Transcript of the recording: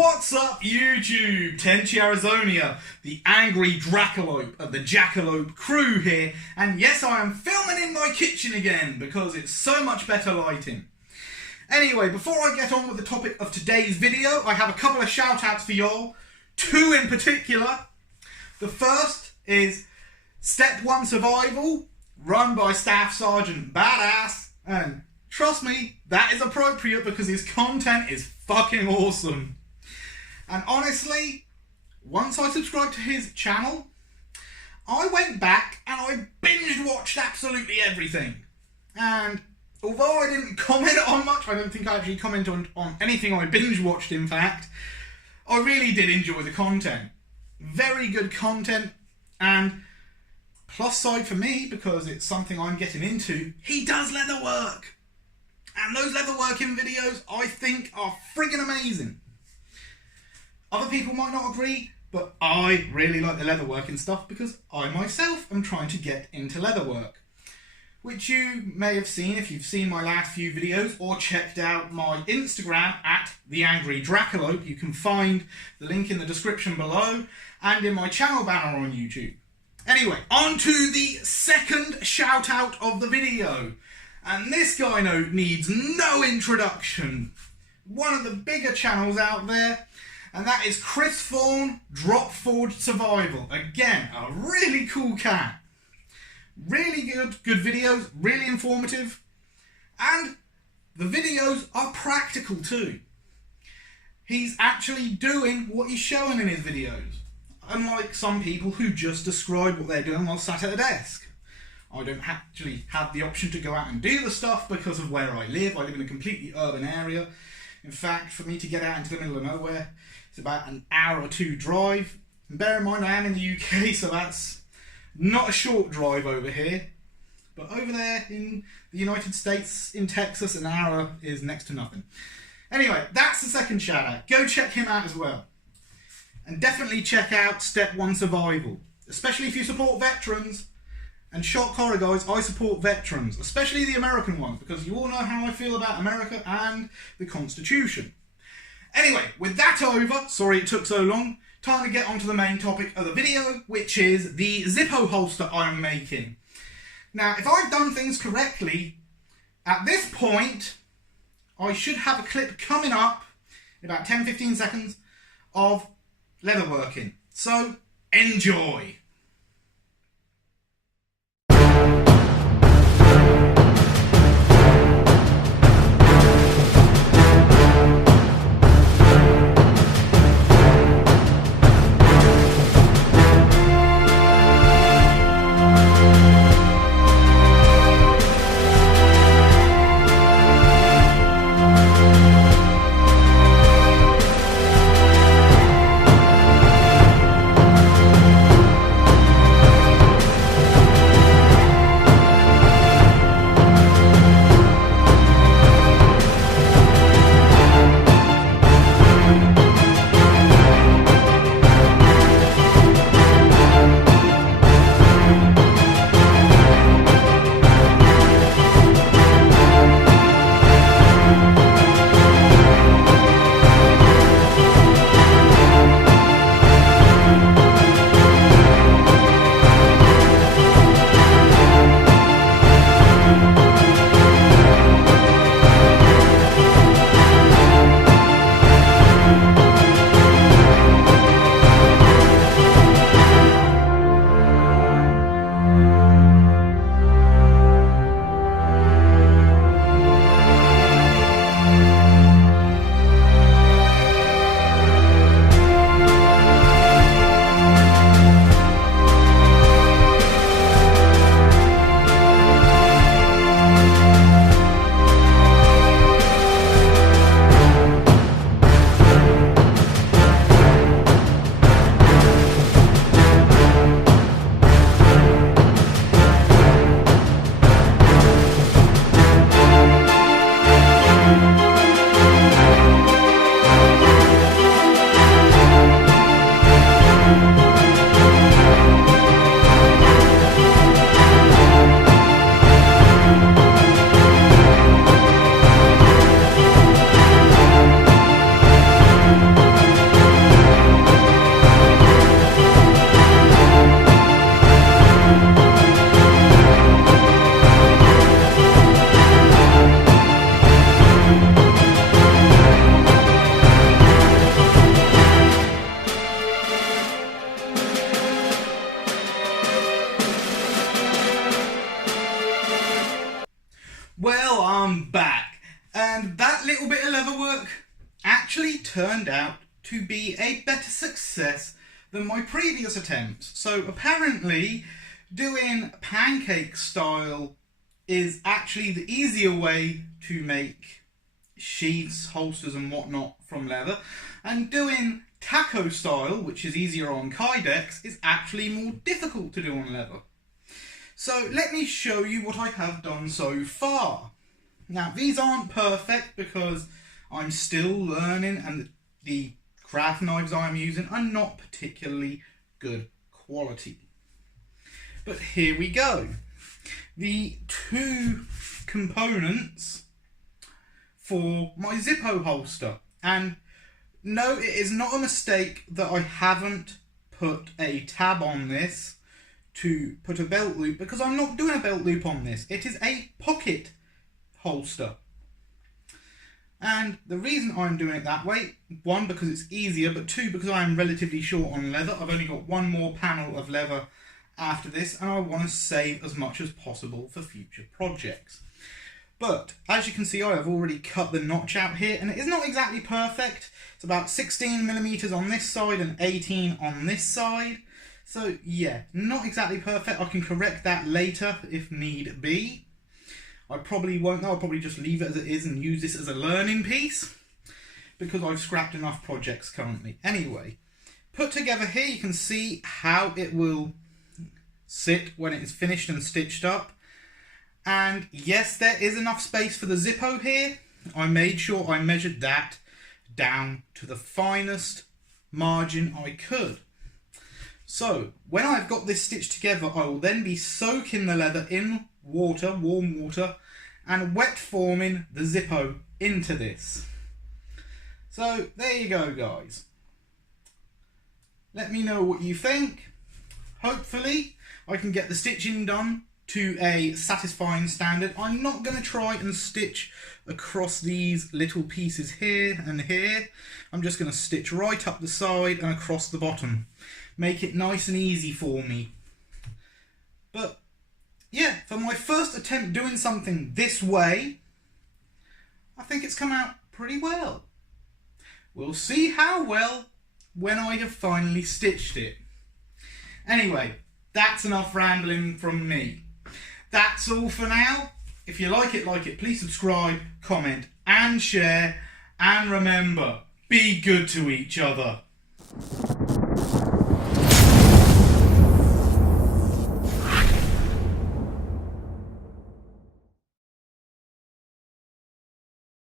What's up, YouTube? Tenchi Arizonia, the angry Dracolope of the Jackalope crew here, and yes, I am filming in my kitchen again because it's so much better lighting. Anyway, before I get on with the topic of today's video, I have a couple of shout outs for y'all, two in particular. The first is Step 1 Survival, run by Staff Sergeant Badass, and trust me, that is appropriate because his content is fucking awesome. And honestly, once I subscribed to his channel, I went back and I binge watched absolutely everything. And although I didn't comment on much, I don't think I actually commented on anything I binge watched in fact, I really did enjoy the content. Very good content, and plus side for me, because it's something I'm getting into, he does leather work. And those leatherworking videos, I think, are friggin' amazing. Other people might not agree, but I really like the leatherworking stuff because I myself am trying to get into leatherwork. Which you may have seen if you've seen my last few videos or checked out my Instagram at The Angry Dracolope. You can find the link in the description below and in my channel banner on YouTube. Anyway, on to the second shout out of the video. And this guy needs no introduction. One of the bigger channels out there, and that is Chris Thorne, Drop Forged Survival. Again, a really cool cat. Really good videos, really informative. And the videos are practical too. He's actually doing what he's showing in his videos. Unlike some people who just describe what they're doing while sat at a desk. I don't actually have the option to go out and do the stuff because of where I live. I live in a completely urban area. In fact, for me to get out into the middle of nowhere, it's about an hour or two drive. And bear in mind, I am in the UK, so that's not a short drive over here. But over there in the United States, in Texas, an hour is next to nothing. Anyway, that's the second shout out. Go check him out as well. And definitely check out Step 1 Survival, especially if you support veterans. And shock horror guys, I support veterans, especially the American ones, because you all know how I feel about America and the Constitution. Anyway, with that over, sorry it took so long, time to get on to the main topic of the video, which is the Zippo holster I'm making. Now, if I've done things correctly, at this point, I should have a clip coming up in about 10-15 seconds of leatherworking. So, enjoy! turned out to be a better success than my previous attempts. So apparently doing pancake style is actually the easier way to make sheaths, holsters and whatnot from leather, and doing taco style, which is easier on kydex, is actually more difficult to do on leather. So let me show you what I have done so far. Now these aren't perfect because I'm still learning and the craft knives I'm using are not particularly good quality. But here we go. The two components for my Zippo holster. And no, it is not a mistake that I haven't put a tab on this to put a belt loop, because I'm not doing a belt loop on this. It is a pocket holster. And the reason I'm doing it that way, one, because it's easier, but two, because I am relatively short on leather. I've only got one more panel of leather after this, and I want to save as much as possible for future projects. But as you can see, I have already cut the notch out here, and it is not exactly perfect. It's about 16mm on this side and 18 on this side. So yeah, not exactly perfect. I can correct that later if need be. I probably won't though. I'll probably just leave it as it is and use this as a learning piece, because I've scrapped enough projects currently. Anyway, put together here, you can see how it will sit when it is finished and stitched up. And yes, there is enough space for the Zippo here. I made sure I measured that down to the finest margin I could. So when I've got this stitched together, I will then be soaking the leather in water, warm water, and wet forming the Zippo into this. So there you go, guys. Let me know what you think. Hopefully I can get the stitching done to a satisfying standard. I'm not going to try and stitch across these little pieces here and here. I'm just going to stitch right up the side and across the bottom. Make it nice and easy for me. But yeah, for my first attempt doing something this way, I think it's come out pretty well. We'll see how well when I have finally stitched it. Anyway, that's enough rambling from me. That's all for now. If you like it, please subscribe, comment and share. And remember, be good to each other.